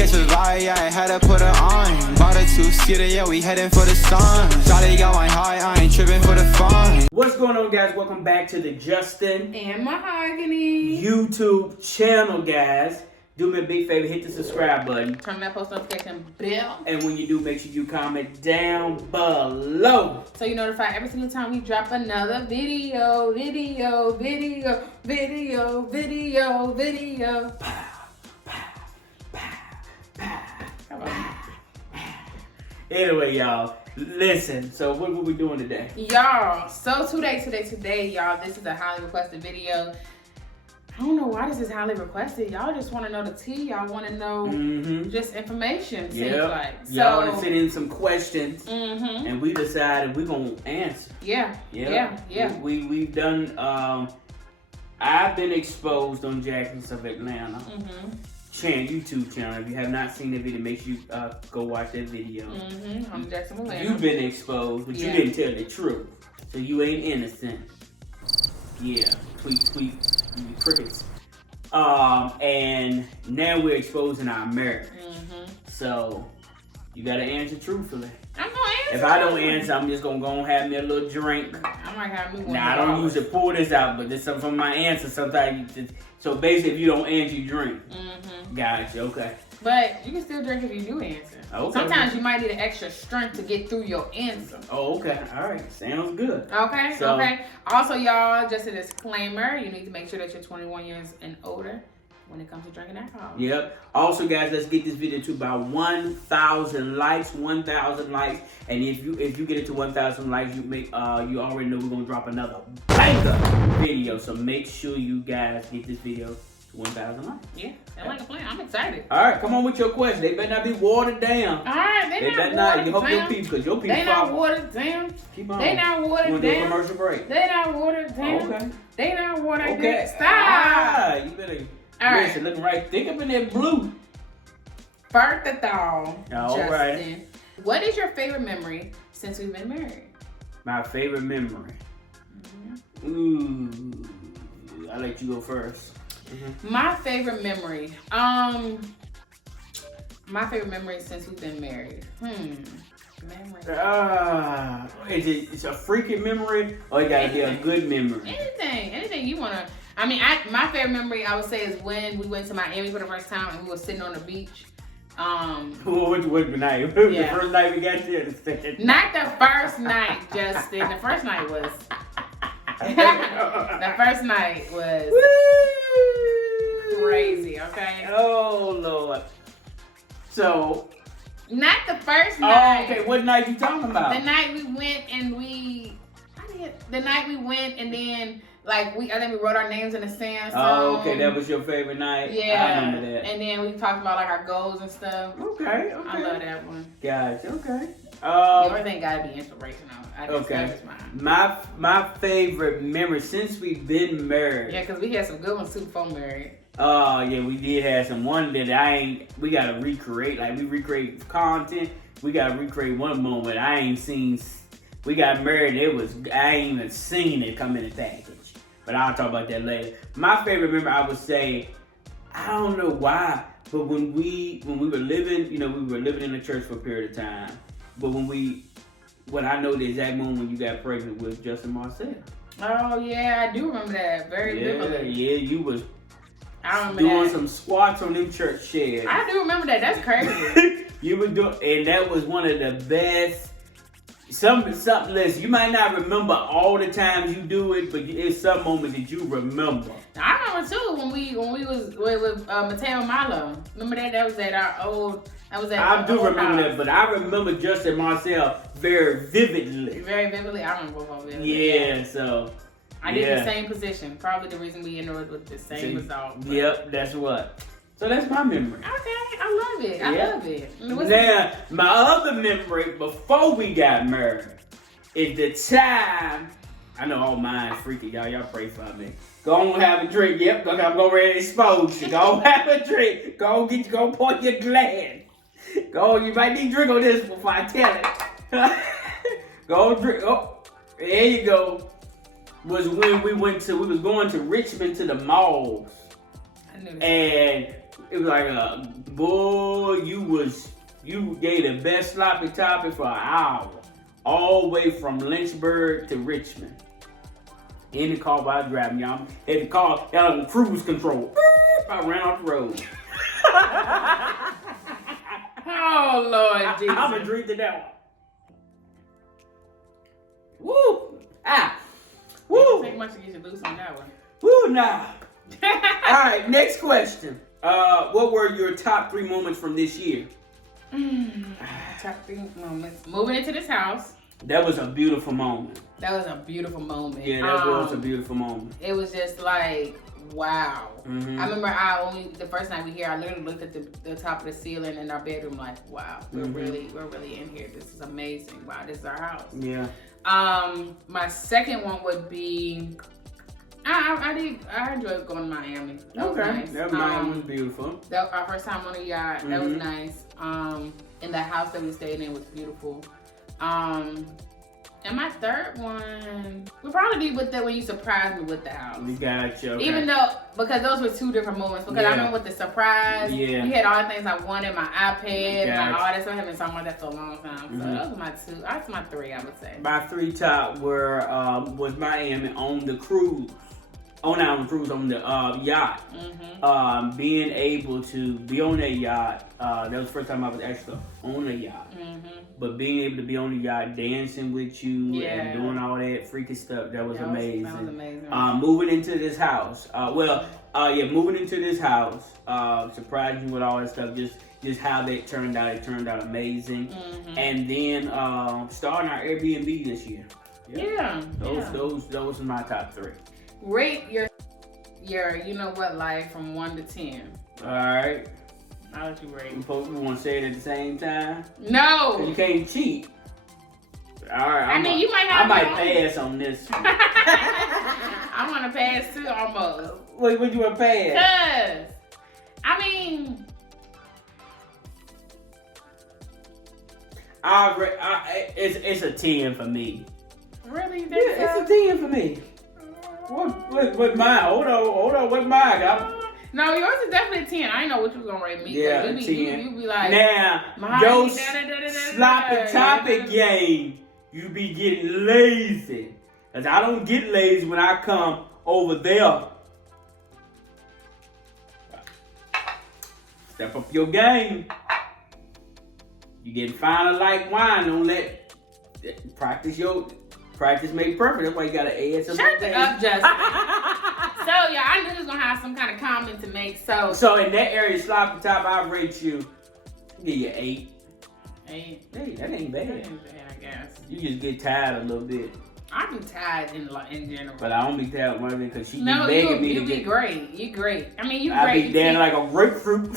catch a vibe, yeah, I had to put her on. Bought a two-seater, yeah, we heading for the sun. Shawty got my high, I ain't tripping for the fun. What's going on, guys? Welcome back to the Justin and MaHogany YouTube channel, guys. Do me a big favor, hit the subscribe button. Turn that post notification bell. And when you do, make sure you comment down below, so you're notified every single time we drop another video. Anyway, y'all, listen. So what were we doing today? Y'all, so today, y'all, this is a highly requested video. I don't know why this is highly requested. Y'all just want to know the tea. Y'all want to know just information, seems like. So, y'all want to send in some questions, and we decided we're going to answer. Yeah. We've done, I've been exposed on Jackson's of Atlanta YouTube channel. If you have not seen the video, make sure you go watch that video. On Jackson Atlanta. You've been exposed, but you didn't tell the truth. So you ain't innocent. Yeah, tweet, crickets. And now we're exposing our marriage. So you gotta answer truthfully. I'm gonna answer. If I don't answer, I'm just gonna go and have me a little drink. I might have me one. Now I don't usually pour this out, but this is from my answer. Sometimes so basically, if you don't answer, you drink. Gotcha. Okay. But you can still drink if you do answer. Okay. Sometimes you might need an extra strength to get through your answer. Oh, okay. All right. Sounds good. Okay. Okay. Also, y'all, just a disclaimer: you need to make sure that you're 21 years and older when it comes to drinking alcohol. Yep. Also, guys, let's get this video to about 1,000 likes. 1,000 likes, and if you get it to 1,000 likes, you already know we're gonna drop another banger video. So make sure you guys get this video to 1,000 likes. Yeah, sound like a plan. I'm excited. All right, come on with your question. They better not be watered down. All right, they not watered down. Hope your people, because your people. They not watered down. Keep on. They not watered down. Do a commercial break. They not watered down. Okay. They not watered down. Stop. Ah, you better. All right. Listen, looking right thick up in that blue. First of all, Justin, right. What is your favorite memory since we've been married? My favorite memory. Ooh, I'll let you go first. My favorite memory. My favorite memory since we've been married. Memory. It's a freaking memory, or it gotta be a good memory. Anything you wanna. I mean, my favorite memory I would say is when we went to Miami for the first time and we were sitting on the beach. Which night? The first night we got there. Not the first night, Justin. The first night was. The first night was crazy. Okay. Oh Lord. So. Not the first night. Oh, okay. What night you talking about? The night we went and then I think we wrote our names in the sand. Oh, okay. That was your favorite night. Yeah. I remember that. And then we talked about like our goals and stuff. Okay. I love that one. Gotcha. Okay. Everything gotta be inspirational. I guess that was mine. My favorite memory since we've been married. Yeah, because we had some good ones too before married. Oh, yeah, we did have some one that we gotta recreate. Like, we recreate content. We gotta recreate one moment I ain't seen. We got married, I ain't even seen it come in the package. But I'll talk about that later. My favorite memory, I would say, I don't know why, but when we were living, we were living in the church for a period of time. But when I know the exact moment when you got pregnant with Justin Marcel. Oh, yeah, I do remember that very vividly. Yeah, you was I remember doing that. some squats on them church chairs. I do remember that. That's crazy. You were doing, and that was one of the best. Something. Listen, you might not remember all the times you do it, but it's some moments that you remember. I remember too when we was with Mateo Malo. Remember that? That was at our old. I do remember that, but I remember Justin Marcel very vividly. Very vividly, I remember both of them. Yeah, so. I did the same position. Probably the reason we ended with the same result. But. Yep, that's what. So that's my memory. Okay, I love it. I love it. Now, my other memory before we got married is the time. I know all mine freaky, y'all. Y'all pray for me. Go on, have a drink. Yep, I'm going ready to expose you. Go on, have a drink. Go pour your glass. Go on, you might need to drink on this before I tell it. Go on, drink. Oh, there you go. Was when we was going to Richmond to the malls. I knew that. And It was like, boy, you gave the best sloppy toppy for an hour. All the way from Lynchburg to Richmond. In the car while driving, y'all. Had the car on cruise control. I ran off the road. Oh, Lord Jesus. I'm going to drink to that one. Woo! Ah! Woo! Take much to get you loose on that one. Woo, nah. All right, next question. What were your top 3 moments from this year? Top 3 moments. Moving into this house. That was a beautiful moment. That was a beautiful moment. Yeah, that was a beautiful moment. It was just like, wow. Mm-hmm. I remember the first night we here, I literally looked at the top of the ceiling in our bedroom like, wow, we're really in here. This is amazing. Wow, this is our house. Yeah. My second one would be, I enjoyed going to Miami. That was nice. That Miami was beautiful. That our first time on a yacht. That was nice. And the house that we stayed in was beautiful. And my third one would probably be with when you surprised me with the house. We got you. Okay. Even though, because those were 2 different moments. Because I remember with the surprise, you had all the things I wanted, my iPad, all that stuff. I haven't talked about that for a long time. So those were my 2. That's my 3, I would say. My 3 top was Miami on the cruise. On the yacht. Being able to be on that yacht. That was the first time I was actually on a yacht. But being able to be on the yacht, dancing with you and doing all that freaky stuff, that was amazing. That was amazing. Moving into this house. Moving into this house, surprised you with all that stuff, just how that turned out. It turned out amazing. And then starting our Airbnb this year. Those are my top 3. Rate your you know what life from 1 to 10. All right. How would you rate? We want to say it at the same time? No. You can't cheat. All right. You might have. I might pass on this one. I want to pass too, almost. What you want to pass? It's a 10 for me. Really? It's a 10 for me. What mine? Hold on. What mine? No, yours is definitely 10. I didn't know what you was gonna rate me. Yeah, 10. You be like, now, your sloppy topic game, you be getting lazy. Cause I don't get lazy when I come over there. Step up your game. You getting finer like wine. Don't let practice make perfect. That's why you gotta add some. Shut up, Justin. So yeah, I knew he was gonna have some kind of comment to make. So in that area, sloppy top, I rate you. Give you 8. 8. Hey, that ain't bad. That ain't bad, I guess. You just get tired a little bit. I be tired in general. But I don't be tired one because she be begging me to get. You be great. You great. I mean, you I great. I be dancing like a grapefruit.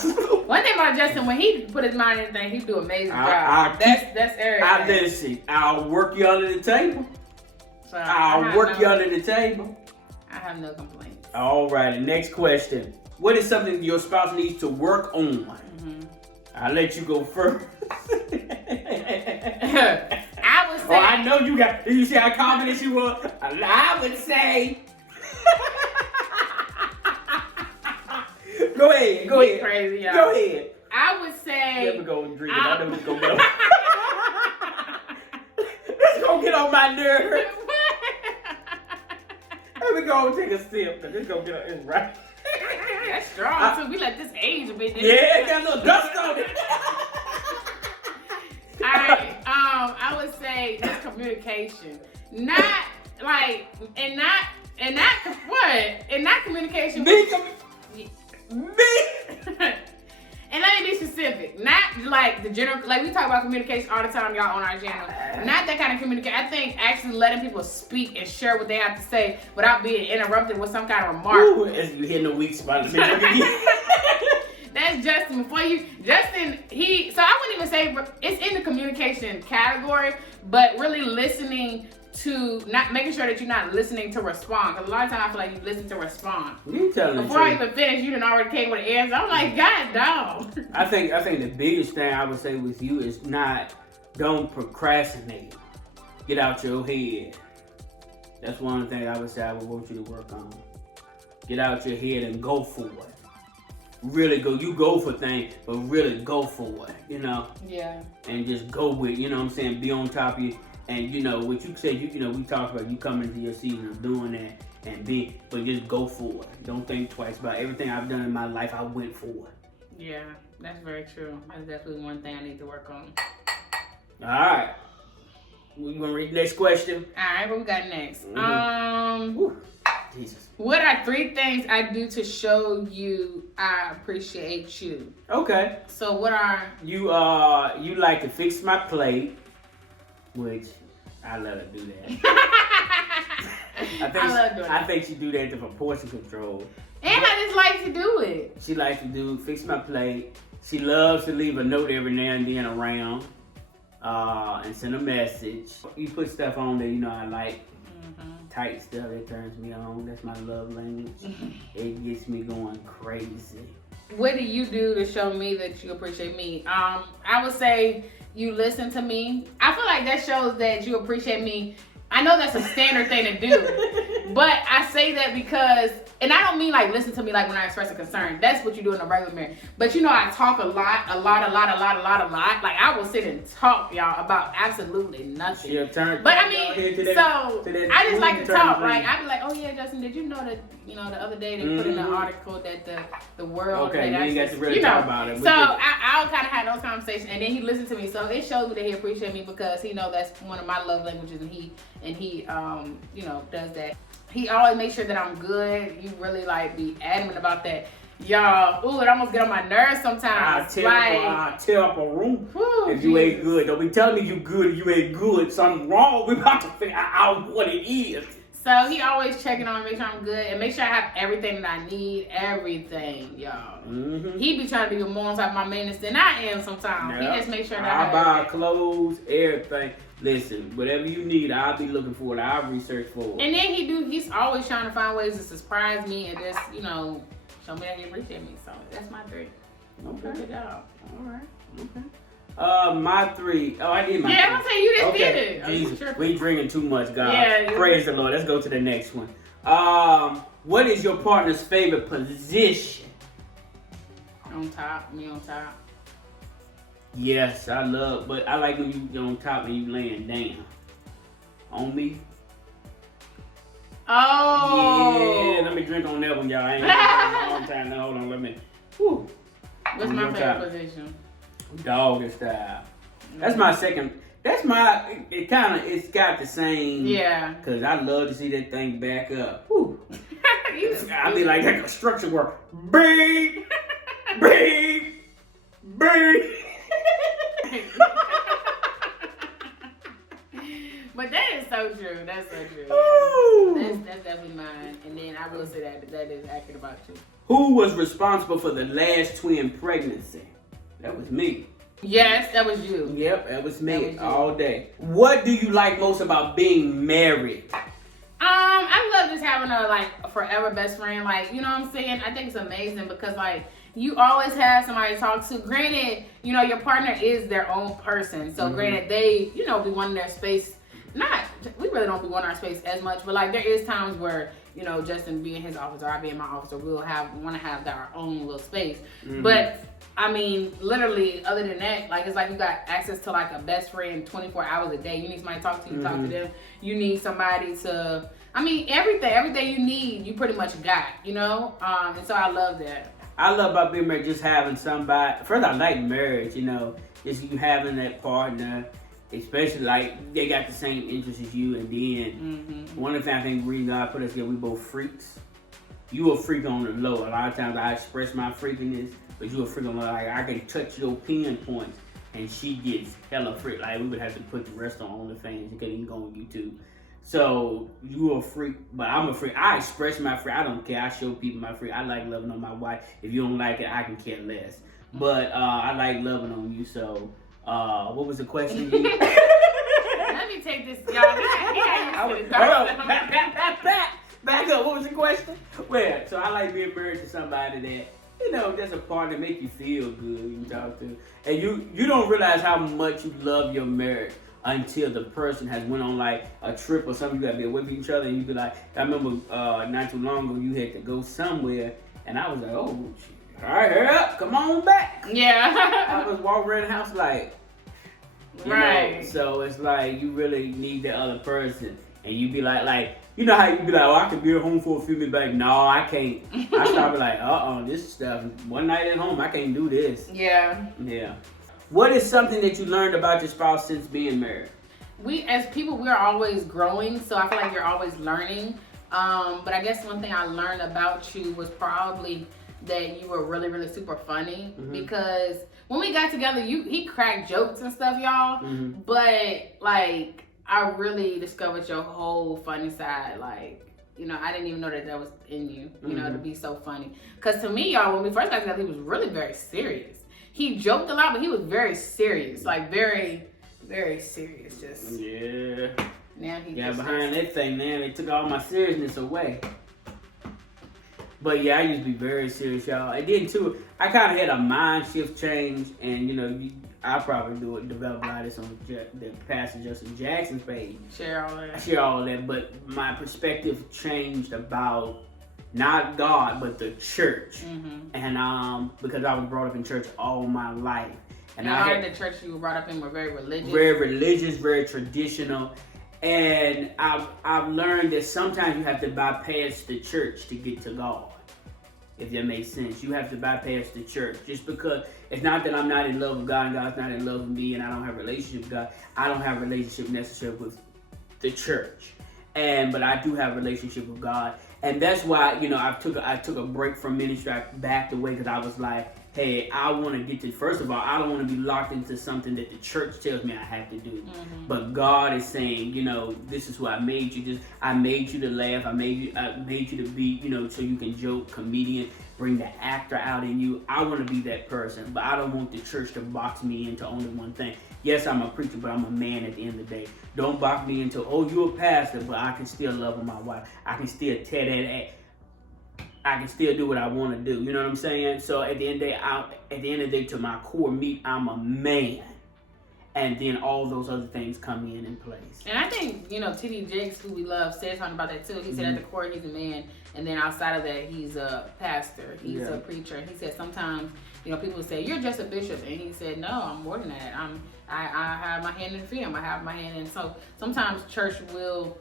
One thing about Justin, when he put his mind in anything, he do an amazing job. That's everything. Listen. I'll work you under the table. So I'll work you under the table. I have no complaints. All right. Next question. What is something your spouse needs to work on? I'll let you go first. I would say. Oh, I know you got. Did you see how confident she was? I would say. Go ahead. Crazy, y'all. Go ahead. I would say. Never go and drink it. I know it's gonna go. It's gonna get on my nerves. Let me go and take a sip. Cause it's gonna get on. It's right. That's strong too. We let this age a bit. Yeah, it got a little dust on it. Alright, I would say just communication. Not like, and not communication. Me. And let me be specific. Not like the general, like we talk about communication all the time, y'all, on our channel. Not that kind of communication. I think actually letting people speak and share what they have to say without being interrupted with some kind of remark. Ooh, you hitting a weak spot. That's Justin. So I wouldn't even say it's in the communication category, but really listening to, not making sure that you're not listening to respond. Because a lot of times I feel like you listen to respond. You telling Before I even finish, you done already came with an answer. I'm like, God, dog. I think the biggest thing I would say with you is don't procrastinate. Get out your head. That's one of the things I would say I would want you to work on. Get out your head and go for it. really go. You go for things, but really go for it. You know. Yeah. And just go with. You know what I'm saying? Be on top of you. And you know what you said. You know we talked about you coming into your season of doing that and but just go for it. Don't think twice about it. Everything I've done in my life. I went for it. Yeah, that's very true. That's definitely one thing I need to work on. All right. You want to read the next question? All right, what we got next? Whew. Jesus. What are 3 things I do to show you I appreciate you? Okay. So what are you like to fix my plate, which I love to do that. I think she do that for portion control. And I just like to do it. She likes to fix my plate. She loves to leave a note every now and then around and send a message. You put stuff on there, you know I like. Tight stuff that turns me on. That's my love language. It gets me going crazy. What do you do to show me that you appreciate me? I would say you listen to me. I feel like that shows that you appreciate me. I know that's a standard thing to do, but I say that because, and I don't mean like listen to me like when I express a concern. That's what you do in a regular marriage. But you know I talk a lot. Like I will sit and talk, y'all, about absolutely nothing. But I mean, I just like to talk. Like I be like, oh yeah, Justin, did you know that the other day they put in an article that the world had access, you got to really talk about it. So I'll kind of have those conversations, and then he listens to me. So it shows me that he appreciates me because he knows that's one of my love languages, and he does that. He always makes sure that I'm good. You really like be adamant about that. Y'all, it almost get on my nerves sometimes. I'll tear up a room if you ain't good. Don't be telling me you good if you ain't good. Something wrong. We about to figure out what it is. So he always checking on me, make sure I'm good, and make sure I have everything that I need. Everything, y'all. He be trying to be more on top of my maintenance than I am sometimes. He just make sure that I buy clothes, everything. Listen, whatever you need, I'll be looking for it. I'll research for it. And then he's always trying to find ways to surprise me and just, show me that he appreciates me. So that's my 3. Okay. Good job. All right. Okay. My 3. Oh, I did my 3. Yeah, I'm gonna say you just did it. Jesus, we drinking too much, God. Yeah. Praise the Lord. Let's go to the next one. What is your partner's favorite position? On top. Me on top. Yes, I like when you on top and you laying down. On me. Oh. Yeah, let me drink on that one, y'all. I ain't been drinking a long time now. Hold on, let me. Whew. What's my favorite position? Dog style. That's my second. That's my. It's got the same. Yeah. Cause I love to see that thing back up. Whew. I be like that construction work. Beep, beep, beep. But that is so true. That's so true. That's definitely mine. And then I will say that is accurate about you. Who was responsible for the last twin pregnancy? That was me. Yes, that was you. Yep, that was me all day. What do you like most about being married? I love just having a forever best friend. Like, you know what I'm saying? I think it's amazing because you always have somebody to talk to. Granted, your partner is their own person. So granted, they, be wanting their space. We really don't be wanting our space as much, but there is times where, Justin be in his office or I be in my office, or we'll want to have our own little space. But I mean, literally, other than that, it's like you got access to a best friend 24 hours a day. You need somebody to talk to you, talk to them. You need somebody to, everything you need, you pretty much got, and so I love that. I love about being married, just having somebody. First, I like marriage, just you having that partner, especially they got the same interests as you. And then one of the things I think reason God put us together, we both freaks. You a freak on the low. A lot of times I express my freakiness, but you a freak on the low. I can touch your pinpoints, and she gets hella freak. We would have to put the rest on OnlyFans. You couldn't even go on YouTube. So you a freak, but I'm a freak. I express my freak. I don't care. I show people my freak. I like loving on my wife. If you don't like it, I can care less. But I like loving on you. So what was the question? Let me take this, y'all. Back up. What was the question? Well, so I like being married to somebody that that's a partner make you feel good. You can talk to, and you don't realize how much you love your marriage until the person has went on a trip or something. You gotta be away from each other, and you be like, I remember not too long ago you had to go somewhere, and I was like, oh, all right, hurry up, come on back. Yeah. I was walking around the house like, right. So it's like you really need the other person, and you be like, you know how you be like, oh, I can be at home for a few minutes. Like, no, I can't. I start be like, this stuff. One night at home, I can't do this. Yeah. Yeah. What is something that you learned about your spouse since being married? We, as people, we are always growing, so I feel like you're always learning. But I guess one thing I learned about you was probably that you were really, really super funny. Because when we got together, he cracked jokes and stuff, y'all. But like, I really discovered your whole funny side. Like, you know, I didn't even know that was in you, you know, to be so funny. Because to me, y'all, when we first got together, he was really very serious. He joked a lot, but he was very serious. Like, very, very serious. Just, yeah. Now he behind that thing, man, they took all my seriousness away. But yeah, I used to be very serious, y'all. And then too, I kind of had a mind shift change, and you know, I probably develop a lot of this on the Pastor Justin Jackson's page. Share all of that, but my perspective changed about not God, but the church. And because I was brought up in church all my life. And I heard the church you were brought up in were very religious. Very religious, very traditional. And I've learned that sometimes you have to bypass the church to get to God. If that makes sense. You have to bypass the church. Just because it's not that I'm not in love with God and God's not in love with me and I don't have a relationship with God. I don't have a relationship necessarily with the church. But I do have a relationship with God. And that's why, you know, I took a break from ministry. I backed away because I was like, hey, I want to get to, first of all, I don't want to be locked into something that the church tells me I have to do. But God is saying, you know, this is who I made you. I made you to laugh. I made you to be, you know, so you can joke, comedian, bring the actor out in you. I want to be that person, but I don't want the church to box me into only one thing. Yes, I'm a preacher, but I'm a man at the end of the day. Don't box me into, oh, you're a pastor, but I can still love my wife. I can still tear that act. I can still do what I want to do. You know what I'm saying? So at the end of the day, to my core meat, I'm a man. And then all those other things come in place. And I think, you know, T.D. Jakes, who we love, said something about that too. He said at the core he's a man, and then outside of that he's a pastor, he's a preacher. And he said sometimes, you know, people say, you're just a bishop. And he said, no, I'm more than that. I have my hand in film. I have my hand in. So sometimes church will,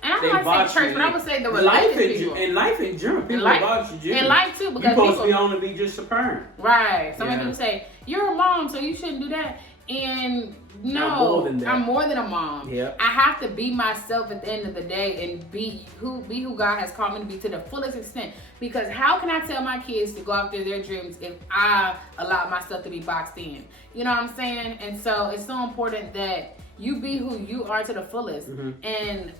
and I don't want to say church, but I would say the religious people. In life in general, people box you. In life too, because you're supposed to be only be just a parent. Right. Some people say, you're a mom, so you shouldn't do that. And no, I'm more than a mom. Yep. I have to be myself at the end of the day and be who God has called me to be to the fullest extent. Because how can I tell my kids to go after their dreams if I allow myself to be boxed in? You know what I'm saying? And so it's so important that you be who you are to the fullest. And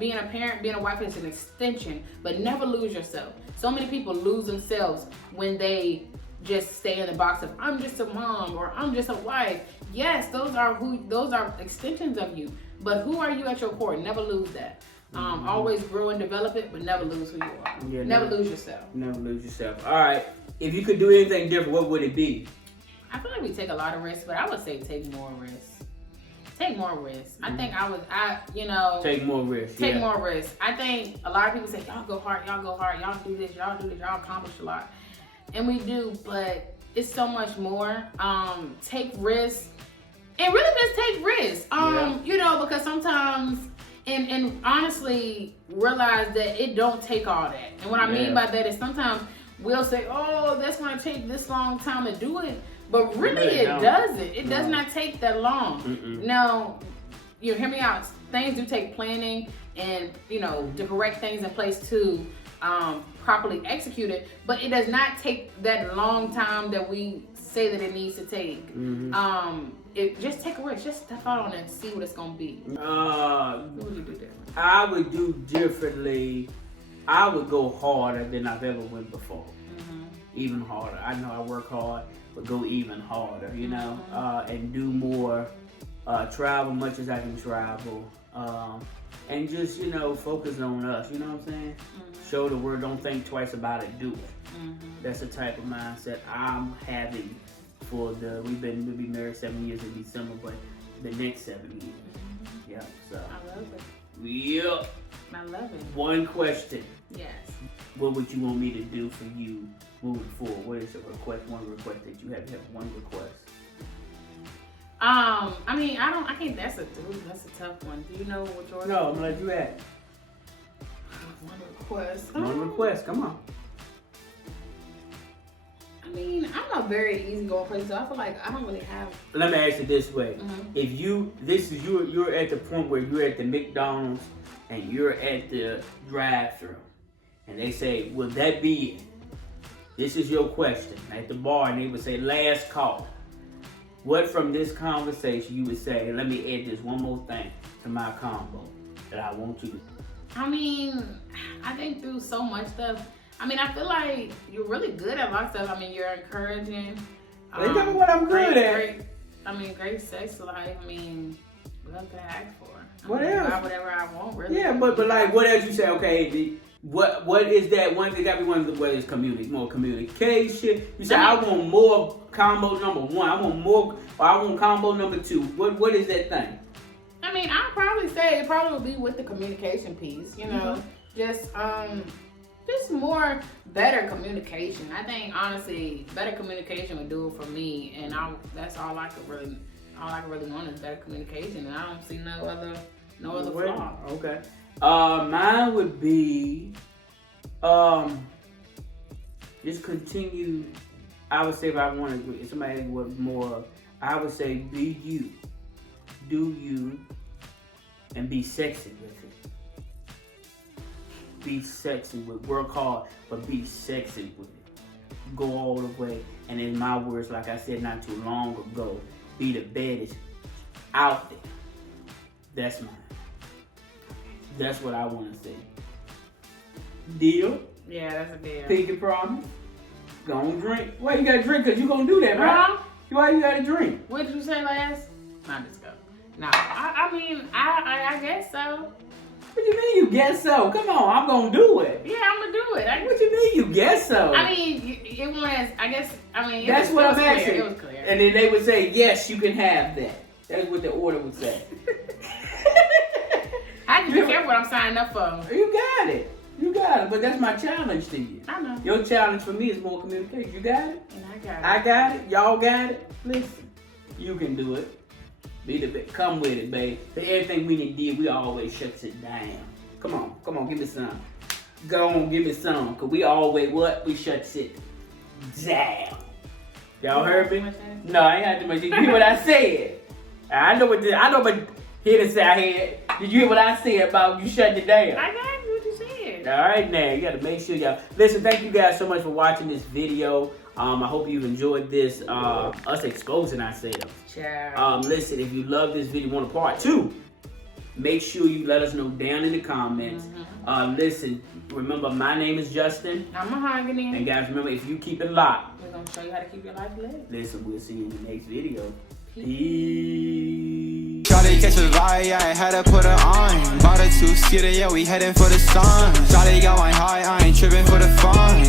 being a parent, being a wife is an extension, but never lose yourself. So many people lose themselves when they just stay in the box of I'm just a mom or I'm just a wife. Yes, those are extensions of you. But who are you at your core? Never lose that. Always grow and develop it, but never lose who you are. Yeah, never lose yourself. Never lose yourself. All right. If you could do anything different, what would it be? I feel like we take a lot of risks, but I would say take more risks. Take more risks. I think take more risks. Take more risks. I think a lot of people say, y'all go hard, y'all do this, y'all accomplish a lot. And we do, but it's so much more. Take risks. And really just take risks. You know, because sometimes and honestly realize that it don't take all that. And what I mean by that is sometimes we'll say, oh, that's gonna take this long time to do it. But really it doesn't. It does not take that long. Now, you hear me out. Things do take planning and, you know, to correct things in place to properly execute it. But it does not take that long time that we say that it needs to take. It just take a risk. Just step out on it and see what it's gonna be. What would you do differently? I would do differently. I would go harder than I've ever went before. Even harder. I know I work hard, but go even harder, you know, and do more, travel much as I can travel, and just, you know, focus on us, you know what I'm saying? Show the world, don't think twice about it, do it. That's the type of mindset I'm having for we'll be married 7 years in December, but the next 7 years. Yeah, so. I love it. Yep. I love it. One question. Yes. What would you want me to do for you moving forward? What is a request? One request that you have? You have one request. I mean, I can't. That's a tough one. Do you know what yours? No, I'm gonna let you ask. One request. One request. Come on. I mean, I'm a very easygoing person, so I feel like I don't really have. Let me ask it this way: Mm-hmm. if you're at the point where you're at the McDonald's and you're at the drive-thru, and they say, "Will that be it?" This is your question at the bar, and they would say, "Last call." What from this conversation you would say, let me add this one more thing to my combo that I want you to do? I mean, I think through so much stuff. I mean, I feel like you're really good at a lot of stuff. I mean, you're encouraging. They tell me what I'm good at. Great sex life. I mean, what else can I ask for? What else? Buy whatever I want, really. Yeah, but like, what else you say? Okay, what is that one thing? Got to be one of the ways more communication. You say I want more combo number one. I want more, or I want combo number two. What is that thing? I mean, I'd probably say it probably would be with the communication piece. You know, just more better communication. I think honestly, better communication would do it for me, and that's all I could really want is better communication, and I don't see no other flaw. Okay. Mine would be just continue. I would say if I wanted somebody with more, I would say be you, do you, and be sexy with it. Be sexy with, work hard, but be sexy with it. Go all the way, and in my words, like I said not too long ago, be the baddest out there. That's mine. That's what I want to say. Deal? Yeah, that's a deal. Pinky promise? Gonna drink. Why you gotta drink? Cause you gonna do that, right? Why you gotta drink? What did you say last? Nah, just go. Nah, I mean, I guess so. What you mean you guess so? Come on, I'm gonna do it. Yeah, I'm gonna do it. What you mean you guess so? I mean, it was, I guess, I mean, that's what I'm asking. It was clear. And then they would say, yes, you can have that. That's what the order would say. I can be careful what I'm signing up for. You got it. You got it. But that's my challenge to you. I know. Your challenge for me is more communication. You got it? And I got it. I got it. Y'all got it? Listen, you can do it. Be the best. Come with it, babe. For everything we done did, we always shuts it down. Come on, give me some. Go on, give me some. Cause we always what? We shuts it down. Y'all heard me? No, I ain't had too much. Did you hear what I said? I know what here to say I had. Did you hear what I said about you shutting it down? I got what you said. All right, now you got to make sure y'all listen. Thank you guys so much for watching this video. I hope you've enjoyed this us exposing ourselves. Ciao. Listen, if you love this video, want a part 2, make sure you let us know down in the comments. Listen, remember my name is Justin. I'm MaHogany. And guys, remember if you keep it locked, we're gonna show you how to keep your life lit. listen, we'll see you in the next video. Peace. Shawty catch a vibe, yeah, I had to put her on. Bought a 2-seater, yeah, we heading for the sun. Shawty got my high, I ain't tripping for the fun.